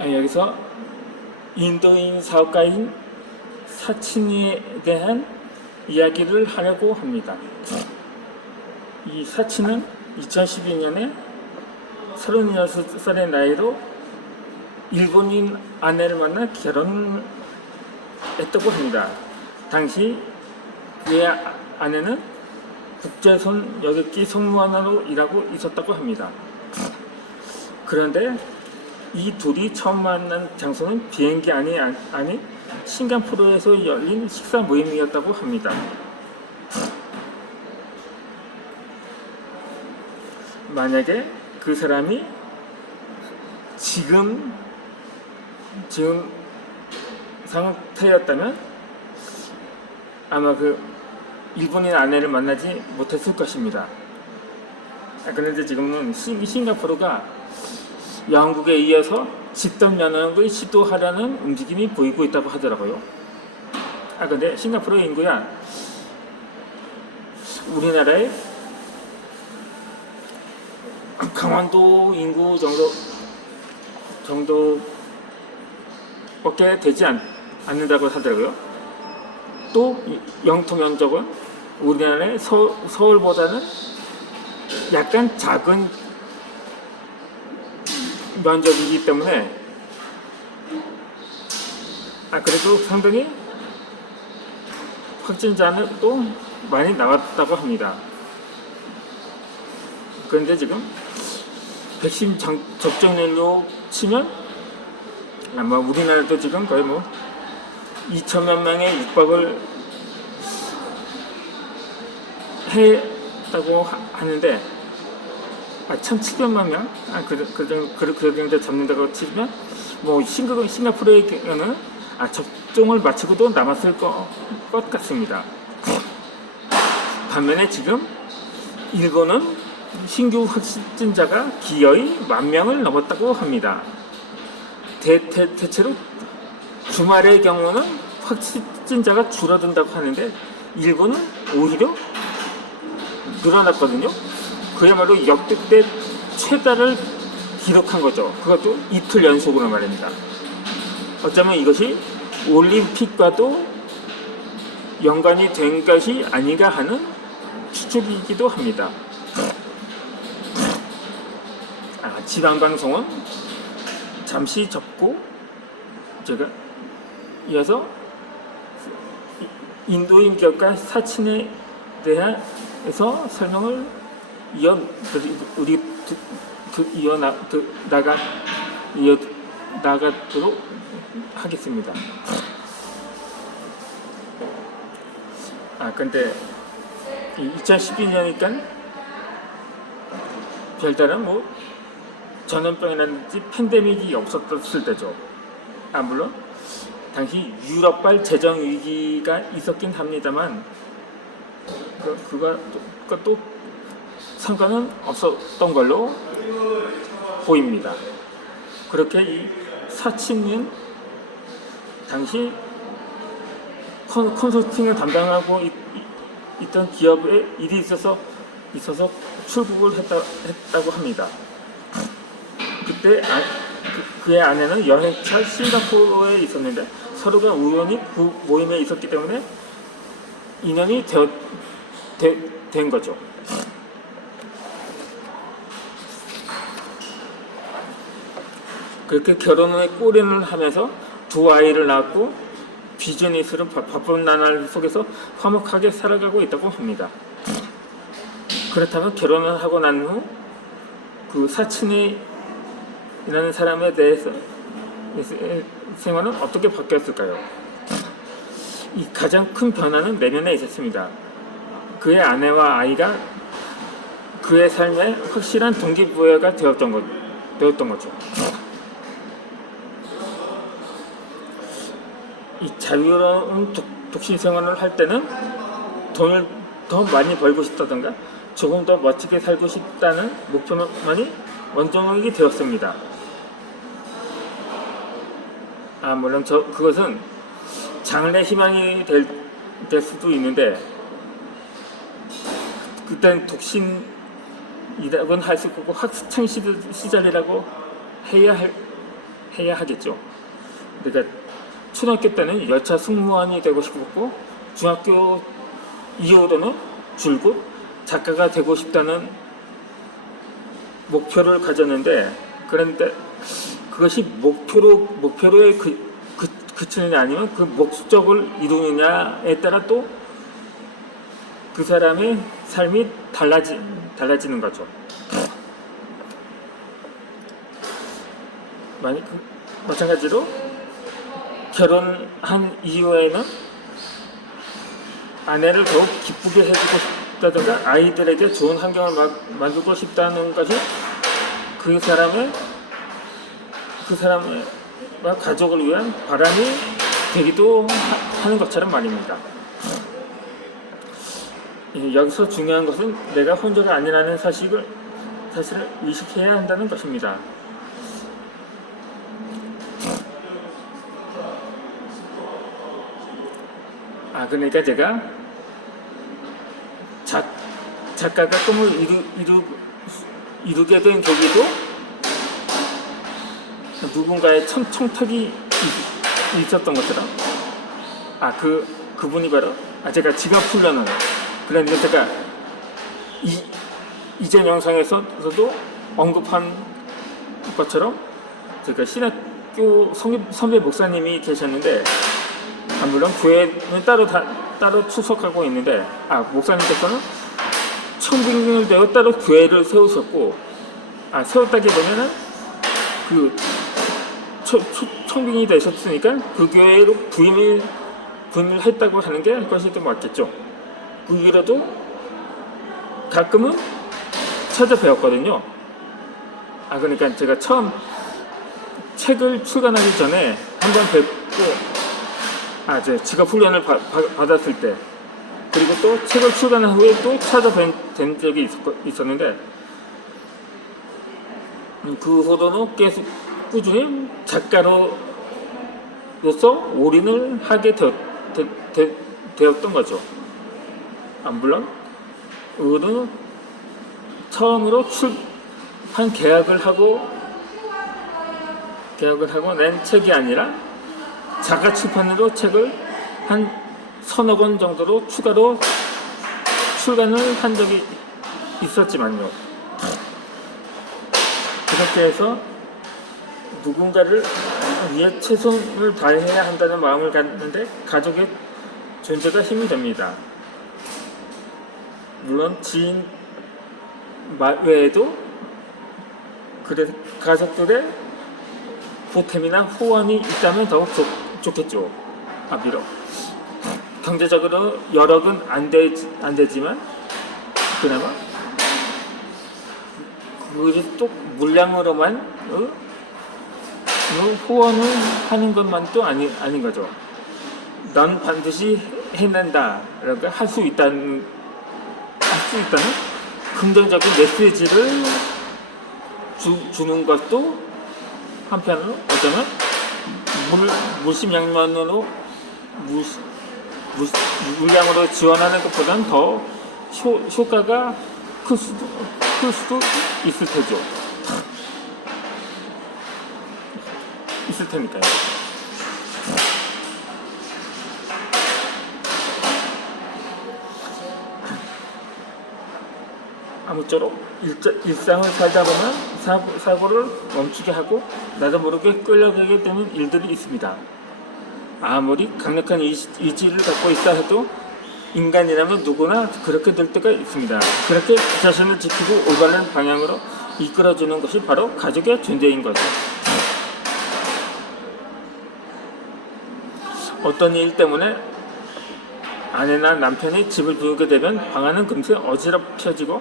여기서 인도인 사업가인 사친에 대한 이야기를 하려고 합니다. 이 사친은 2012년에 36살의 나이로 일본인 아내를 만나 결혼했다고 합니다. 당시 그의 아내는 국제선 여객기 승무원으로 일하고 있었다고 합니다. 그런데 이 둘이 처음 만난 장소는 비행기 아닌 싱가포르에서 열린 식사 모임이었다고 합니다. 만약에 그 사람이 지금 상태였다면 아마 그 일본인 아내를 만나지 못했을 것입니다. 그런데 지금은 싱가포르가 영국에 이어서 집단 연합을 시도하려는 움직임이 보이고 있다고 하더라고요. 근데 싱가포르 인구야 우리나라의 강원도 인구 정도밖에 되지 않는다고 하더라고요. 또 영토 면적은 우리나라의 서울보다는 약간 작은 면적이기 때문에 그래도 상당히 확진자는 또 많이 나왔다고 합니다. 그런데 지금 백신 접종률로 치면 아마 우리나라도 지금 거의 2천만 명의 육박을 했다고 하는데 1,700만 명? 그 정도 잡는다고 치면 싱가포르의 경우는 접종을 마치고도 남았을 것 같습니다. 반면에 지금 일본은 신규 확진자가 기어이 10,000명을 넘었다고 합니다. 대체로 주말의 경우는 확진자가 줄어든다고 하는데 일본은 오히려 늘어났거든요. 그야말로 역대 최다를 기록한 거죠. 그것도 이틀 연속으로 말입니다. 어쩌면 이것이 올림픽과도 연관이 된 것이 아닌가 하는 추측이기도 합니다. 지방방송은 잠시 접고 제가 이어서 인도인 기업가 사친에 대해서 설명을 나가도록 하겠습니다. 근데 2012년이니까 별다른 전염병이라든지 팬데믹이 없었을 때죠. 물론 당시 유럽발 재정 위기가 있었긴 합니다만 그것도 상관은 없었던 걸로 보입니다. 그렇게 이 사친은 당시 컨설팅을 담당하고 있던 기업에 일이 있어서 출국을 했다고 합니다. 그때 그의 아내는 여행차 싱가포르에 있었는데 서로가 우연히 그 모임에 있었기 때문에 인연이 된 거죠. 그렇게 결혼의 꼬리를 하면서 두 아이를 낳았고 비즈니스로 바쁜 나날 속에서 화목하게 살아가고 있다고 합니다. 그렇다면 결혼을 하고 난 후 그 사친이라는 사람에 대해서 생활은 어떻게 바뀌었을까요? 이 가장 큰 변화는 내면에 있었습니다. 그의 아내와 아이가 그의 삶에 확실한 동기부여가 되었던 거죠. 이 자유로운 독신 생활을 할 때는 돈을 더 많이 벌고 싶다던가 조금 더 멋지게 살고 싶다는 목표만이 원동력이 되었습니다. 물론 그것은 장래 희망이 될 수도 있는데 그땐 독신이라고는 할 수 없고 학창 시절이라고 해야 해야 하겠죠. 그러니까 초등학교 때는 열차 승무원이 되고 싶었고, 중학교 이후로는 줄곧 작가가 되고 싶다는 목표를 가졌는데, 그런데 그것이 목표로에 그치느냐 아니면 그 목적을 이루느냐에 따라 또 그 사람의 삶이 달라지는 거죠. 마찬가지로 결혼한 이후에는 아내를 더욱 기쁘게 해주고 싶다든가 아이들에게 좋은 환경을 만들고 싶다는 것이 그 사람의 가족을 위한 바람이 되기도 하는 것처럼 말입니다. 여기서 중요한 것은 내가 혼자가 아니라는 사실을 의식해야 한다는 것입니다. 그러니까 제가 작가가 꿈을 이루게 된 계기도 누군가의 청탁이 있었던 것처럼 그분이 바로 제가 지갑 훈련을, 그러니까 제가 이전 영상에서도 언급한 것처럼 제가 신학교 선배 목사님이 계셨는데, 물론 교회는 따로 출석하고 있는데, 목사님께서는 청빙을 되어 따로 교회를 세우셨고, 세웠다기보다는 그 청빙이 되셨으니까 그 교회로 부임을 했다고 하는 게 그것이 더 맞겠죠. 그이라도 가끔은 찾아뵈었거든요. 그러니까 제가 처음 책을 출간하기 전에 한번 뵙고, 제 지갑 훈련을 받았을 때, 그리고 또 책을 출간한 후에 또 찾아뵌 적이 있었는데, 그 후로는 계속 꾸준히 작가로서 올인을 하게 되었던 거죠. 물론 의는 처음으로 출판 계약을 하고 낸 책이 아니라 자가 출판으로 책을 한 서너 권 정도로 추가로 출간을 한 적이 있었지만요. 그렇게 해서 누군가를 위해 최선을 다해야 한다는 마음을 갖는데 가족의 존재가 힘이 됩니다. 물론 지인 외에도 가족들의 보탬이나 후원이 있다면 더욱 좋겠죠. 비록 경제적으로 여력은 안 되지만 그나마 그것이 또 물량으로만 후원을 하는 것만도 아닌 거죠. 난 반드시 해낸다, 할 수 있다는 긍정적인 메시지를 주는 것도 한편으로 어쩌면 물심양면으로 물량으로 지원하는 것보다는 더 효과가 클 수도 있을 테니까요. 아무쪼록 일상을 살다 보면 사고를 멈추게 하고 나도 모르게 끌려가게 되는 일들이 있습니다. 아무리 강력한 의지를 갖고 있다 해도 인간이라면 누구나 그렇게 될 때가 있습니다. 그렇게 자신을 지키고 올바른 방향으로 이끌어주는 것이 바로 가족의 존재인 거죠. 어떤 일 때문에 아내나 남편이 집을 비우게 되면 방안은 금세 어지럽혀지고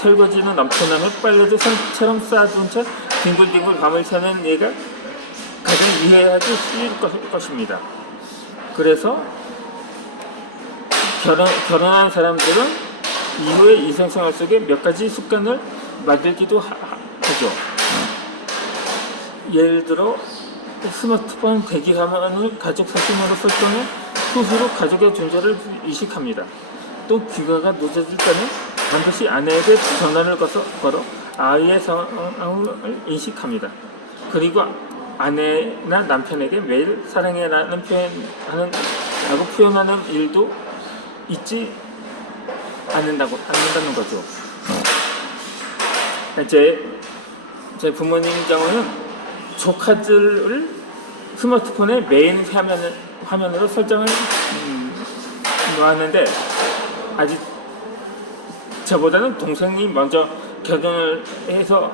설거지는 넘쳐나며 빨래도 산처럼 쌓아둔 채 빙글빙글 밤을 새는 얘가 가장 이해하기 쉬울 것입니다. 그래서 결혼한 사람들은 이후의 이성생활 속에 몇 가지 습관을 만들기도 하죠. 예를 들어 스마트폰 대기화면을 가족 사진으로 설정해 후수로 가족의 존재를 의식합니다. 또 귀가가 늦어질 때는 반드시 아내에게 전화를 걸어 아이의 상황을 인식합니다. 그리고 아내나 남편에게 매일 사랑해라는 표현하고 표현하는 일도 있지 않는다는 거죠. 제 부모님 경우는 조카들을 스마트폰의 메인 화면으로 설정을 놓았는데 아직 저보다는 동생이 먼저 결혼을 해서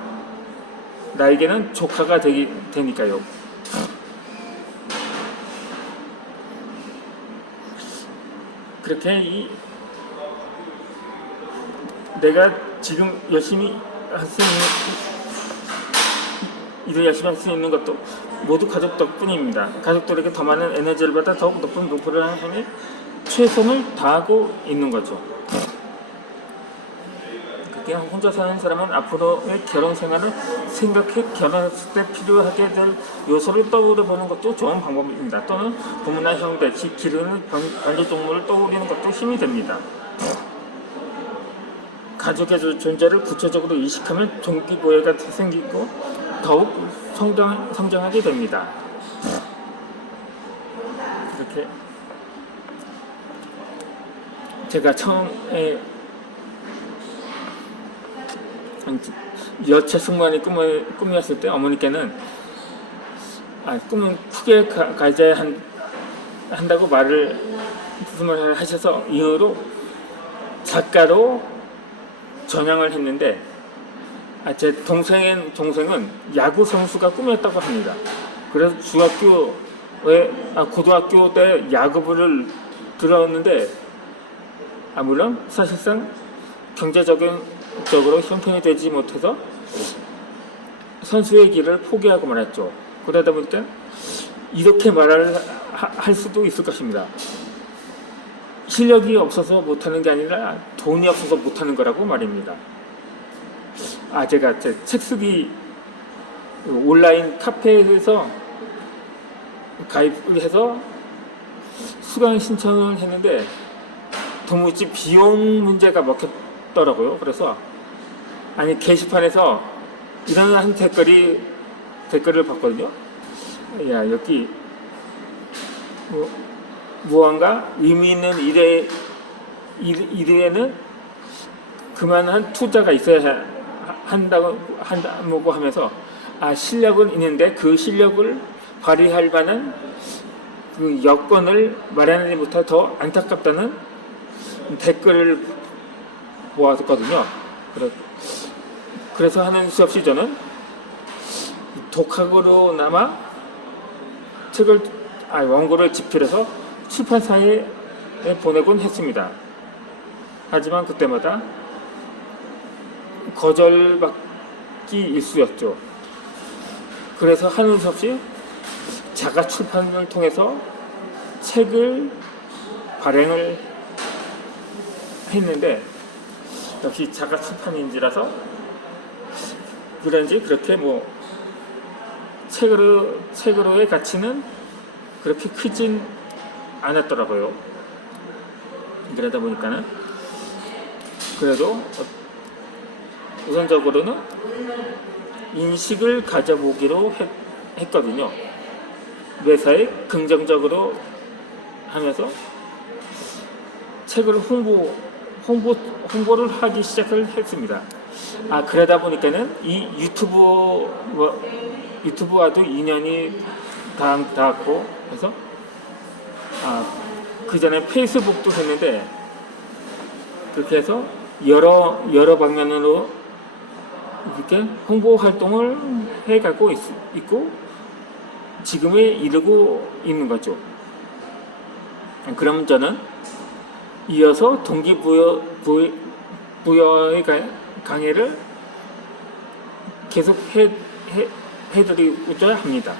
나에게는 조카가 되니까요. 그렇게 내가 지금 열심히 일을 열심히 할 수 있는 것도 모두 가족 덕분입니다. 가족들에게 더 많은 에너지를 받아 더욱 높은 목표를 향해 최선을 다하고 있는 거죠. 그렇게 혼자 사는 사람은 앞으로의 결혼 생활을 생각해 결혼했을 때 필요하게 될 요소를 떠올려 보는 것도 좋은 방법입니다. 또는 부모나 형제, 집 기르는 반려동물을 떠올리는 것도 힘이 됩니다. 가족의 존재를 구체적으로 인식하면 동기부여가 생기고 더욱 성장하게 됩니다. 이렇게 제가 처음에 여체 승무원의 꿈이었을 때 어머니께는 꿈은 크게 가져야 한다고 말씀을 하셔서 이후로 작가로 전향을 했는데 제 동생은 야구 선수가 꿈이었다고 합니다. 그래서 고등학교 때 야구부를 들어왔는데 물론 사실상 경제적으로 형편이 되지 못해서 선수의 길을 포기하고 말았죠. 그러다 보니까 이렇게 말을 할 수도 있을 것입니다. 실력이 없어서 못하는 게 아니라 돈이 없어서 못하는 거라고 말입니다. 제가 책 쓰기 온라인 카페에서 가입을 해서 수강 신청을 했는데 도무지 비용 문제가 먹혔더라고요. 그래서 게시판에서 이런 한 댓글을 봤거든요. 야, 여기 무언가 의미 있는 일에는 그만한 투자가 있어야 한다고 하면서 실력은 있는데 그 실력을 발휘할 만한 그 여건을 마련하지 못해 더 안타깝다는 댓글을 보았거든요. 그래서 하는 수 없이 저는 독학으로나마 원고를 집필해서 출판사에 보내곤 했습니다. 하지만 그때마다 거절받기 일쑤였죠. 그래서 하는 수 없이 자가 출판을 통해서 책을 발행을 했는데 역시 자가 출판인지라서 그런지 그렇게 책으로의 가치는 그렇게 크진 않았더라고요. 그러다 보니까는 그래도 우선적으로는 인식을 가져보기로 했거든요. 매사에 긍정적으로 하면서 책을 홍보를 하기 시작을 했습니다. 그러다 보니까는 이 유튜브와도 인연이 닿았고, 그래서 그 전에 페이스북도 했는데 그렇게 해서 여러 방면으로 이렇게 홍보 활동을 해가고 있고 지금에 이르고 있는 거죠. 그럼 저는 이어서 동기부여의 강의를 계속 해드리고자 합니다.